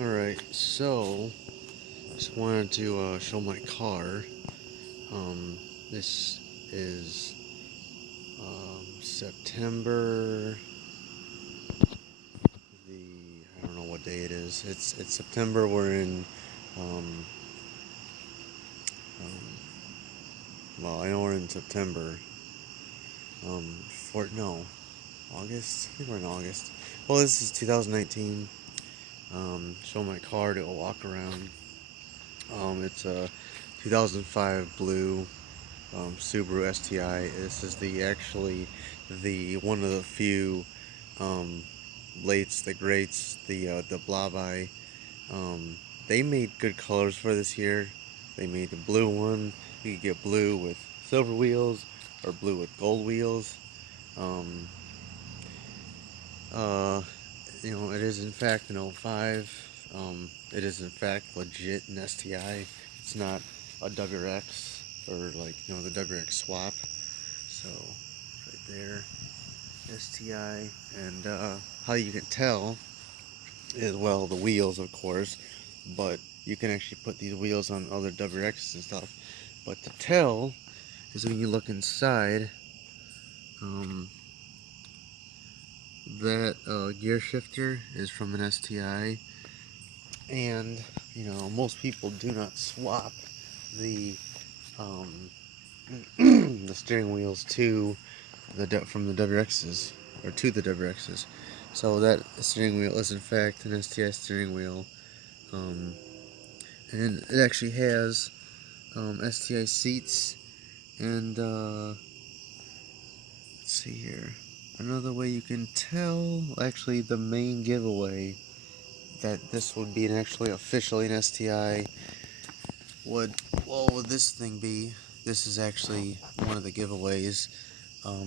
Alright, so just wanted to show my car. This is September I don't know what day it is. It's September. We're in um, well, I know we're in September. For no August. I think we're in August. Well, this is 2019. Show my car to walk around. It's a 2005 blue Subaru STI. This is the one of the few um, lates, the greats, the Blabai. Um, they made good colors for this year. They made the blue one. You could get blue with silver wheels or blue with gold wheels. Um, uh, it is in fact an '05. It is in fact legit an STI. It's not a WRX or the WRX swap. So right there, STI, and how you can tell is, well, the wheels, of course, but you can actually put these wheels on other WRXs and stuff. But to tell is when you look inside. Um, that gear shifter is from an STI, and most people do not swap the um, the steering wheels to from the WRXs or to the WRXs. So that steering wheel is in fact an STI steering wheel, um, and it actually has STI seats. And let's see here. Another way you can tell, actually, the main giveaway that this would be actually officially an STI would, what would this thing be? This is actually one of the giveaways.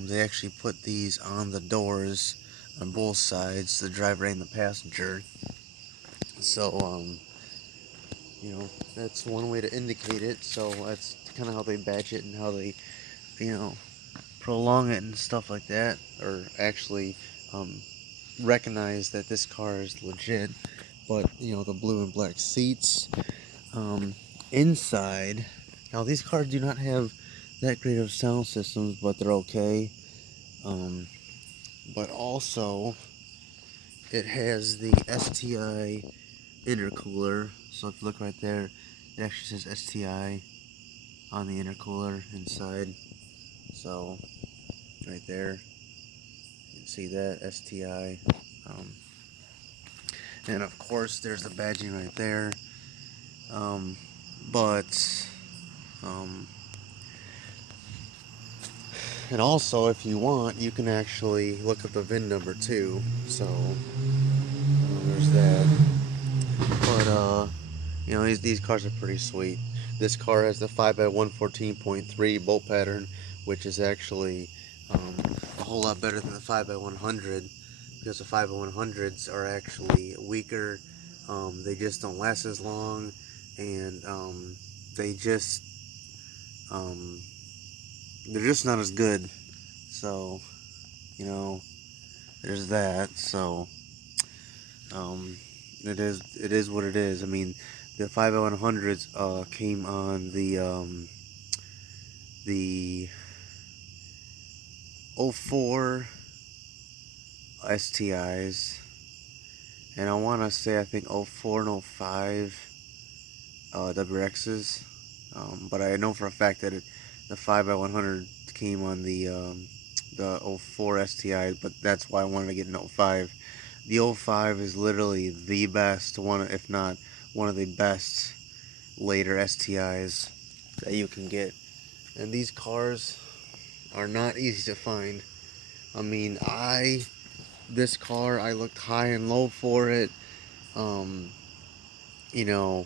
They actually put these on the doors on both sides, the driver and the passenger. So, that's one way to indicate it. So that's kind of how they badge it and how they, you know, prolong it and stuff like that, or actually um, recognize that this car is legit. But the blue and black seats, um, inside. Now these cars do not have that great of sound systems, but they're okay. Um, but also it has the STI intercooler. So if you look right there, it actually says STI on the intercooler inside. So right there, you can see that STI. Um, and of course, there's the badging right there. Um, but um, and also, if you want, you can actually look up the VIN number too. So there's that. But these cars are pretty sweet. This car has the 5x114.3 bolt pattern, which is actually a whole lot better than the 5x100, because the 5x100s are actually weaker. They just don't last as long, and they just um, they're just not as good. So you know, there's that. So um, it is what it is. I mean, the 5L100s came on the '04 STIs, and I want to say I think '04 and '05 WRXs, but I know for a fact that the 5L100 came on the '04 STI, but that's why I wanted to get an '05. The '05 is literally the best one, if not one of the best later STIs that you can get. And these cars are not easy to find. I mean, this car, I looked high and low for it. Um, you know,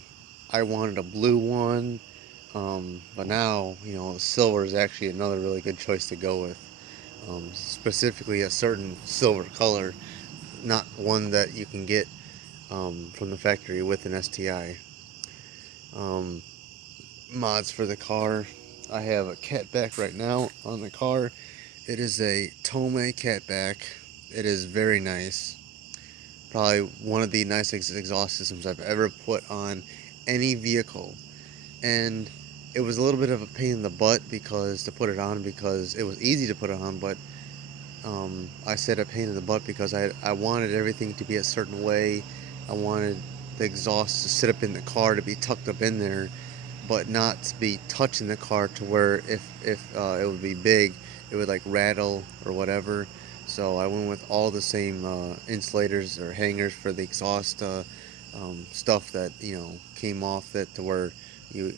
I wanted a blue one. But now, silver is actually another really good choice to go with. Specifically a certain silver color, not one that you can get from the factory with an STI. Um, Mods for the car. I have a catback right now on the car. It is a Tome catback. It is very nice. probably one of the nicest exhaust systems I've ever put on any vehicle. And it was a little bit of a pain in the butt because to put it on, because it was easy to put it on, but I said a pain in the butt because I wanted everything to be a certain way. I wanted the exhaust to sit up in the car, to be tucked up in there, but not to be touching the car to where if it would be big, it would like rattle or whatever. So I went with all the same insulators or hangers for the exhaust stuff that came off that to where you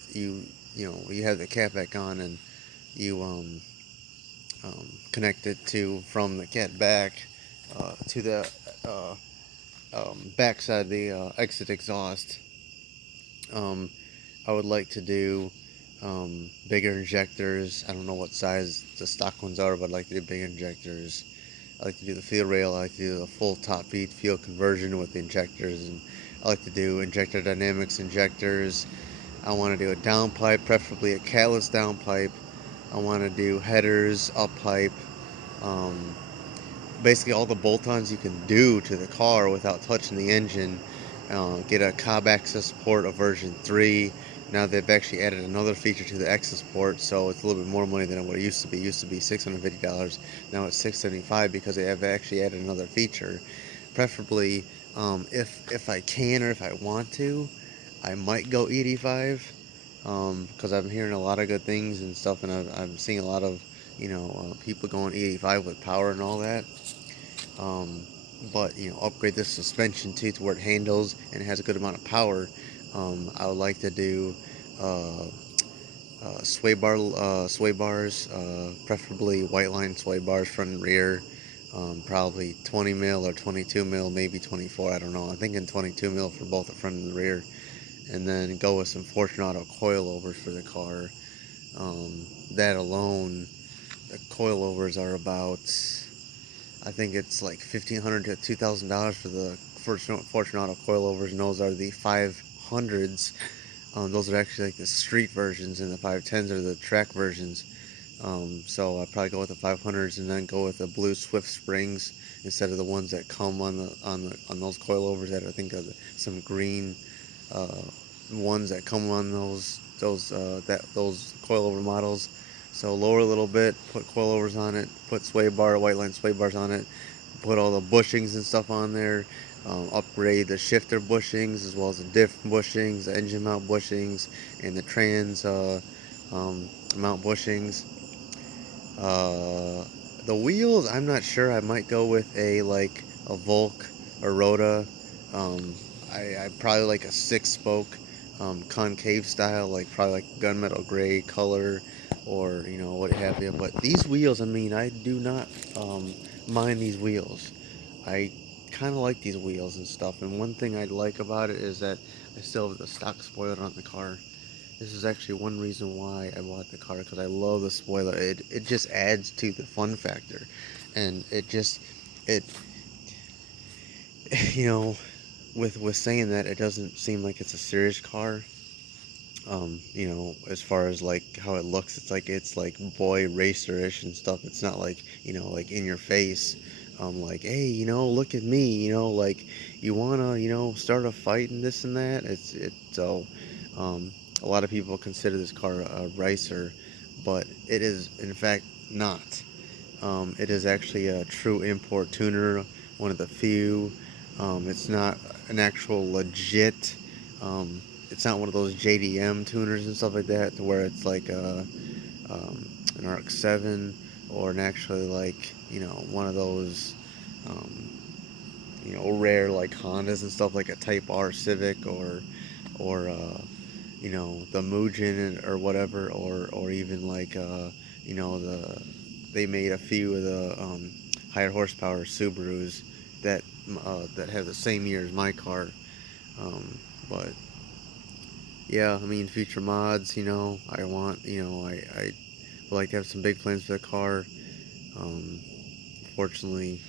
have the cap back on and you connect it to from the cat back to the uh, back side of the exit exhaust. Um, I would like to do bigger injectors. I don't know what size the stock ones are, but I'd like to do bigger injectors. I like to do the fuel rail. I like to do the full top feed fuel conversion with the injectors, and I like to do injector dynamics injectors. I want to do a downpipe, preferably a catalyst downpipe. I want to do headers, up pipe, um, basically all the bolt-ons you can do to the car without touching the engine. Get a Cobb Access port of version 3. Now they've actually added another feature to the Access port, so it's a little bit more money than what it used to be. It used to be $650. Now it's $675 because they have actually added another feature. Preferably, if I can or if I want to, I might go 85 because I'm hearing a lot of good things and stuff, and I'm seeing a lot of people going 85 with power and all that. um, but upgrade the suspension too to where it handles and it has a good amount of power. I would like to do uh, sway bars, preferably white line sway bars front and rear. Probably 20 mil or 22 mil, maybe 24. I don't know. I'm thinking 22 mil for both the front and the rear, and then go with some Fortunato coilovers for the car. That alone, the coilovers are about, I think it's like $1,500 to $2,000 for the Fortunato coilovers, and those are the 500s. Those are actually like the street versions, and the 510s are the track versions. So I'd probably go with the 500s, and then go with the blue Swift springs instead of the ones that come on those coilovers that I think are some green uh, ones that come on those coilover models. So lower a little bit, put coilovers on it, put white line sway bars on it, put all the bushings and stuff on there. Upgrade the shifter bushings as well as the diff bushings, the engine mount bushings, and the trans mount bushings. The wheels, I'm not sure. I might go with a Volk or Rota. Um, I probably like a 6-spoke concave style, like probably like gunmetal gray color, or what have you. But these wheels, I mean, I do not mind these wheels. I kind of like these wheels and stuff. And one thing I like about it is that I still have the stock spoiler on the car. This is actually one reason why I bought the car, because I love the spoiler. It just adds to the fun factor, and it you know with saying that, it doesn't seem like it's a serious car. As far as like how it looks, it's like boy racer-ish and stuff. It's not like like in your face. Like, hey, look at me. Like, you wanna start a fight and this and that. Um, a lot of people consider this car a racer, but it is in fact not. It is actually a true import tuner, one of the few. It's not an actual legit. Um, it's not one of those JDM tuners and stuff like that, to where it's like an RX-7, or an actually like one of those um, rare like Hondas and stuff, like a Type R Civic, or the Mugen or whatever, or even like they made a few of the higher horsepower Subarus that have the same year as my car. But yeah, I mean, future mods, I want, I would like to have some big plans for the car. Um, Fortunately,